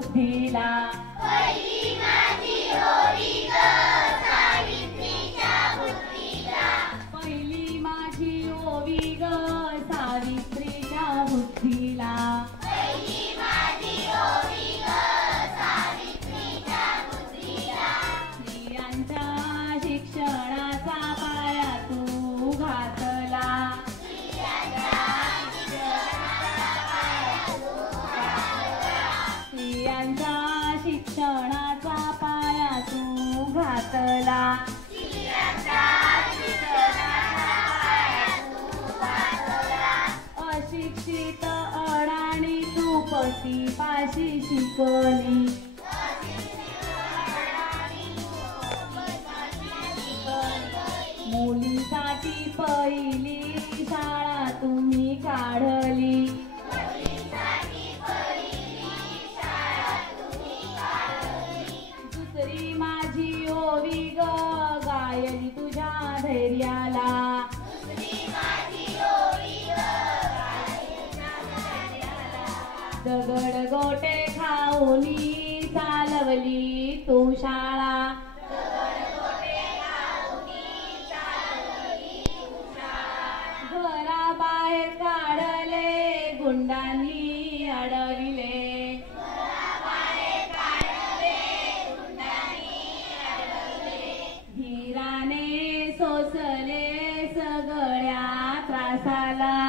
बुद्धीला. पहिली माझी ओवी ग सावित्रीच्या बुद्धीला. पहिली माझी ओवी ग सावित्रीच्या बुद्धीला. पहिली माझी ओवी ग सावित्रीच्या बुद्धीला. स्त्रियांच्या शिक्षणाचा पाया तू घातला. स्त्रियांच्या शिक्षणाचा पाया तू घातला. अशिक्षित अडाणी तू पतीपाशी शिकली. मुलीसाठी पहिली शाळा तुम्ही काढली. दुसरी माझी ओवी ग गायली तुझ्या धैर्याला. दगड गोटे खाऊनी चालवली तू शाळा. घराबाहेर काढले गुंडांनी अडविले. धीराने सोसले सगळ्या त्रासाला.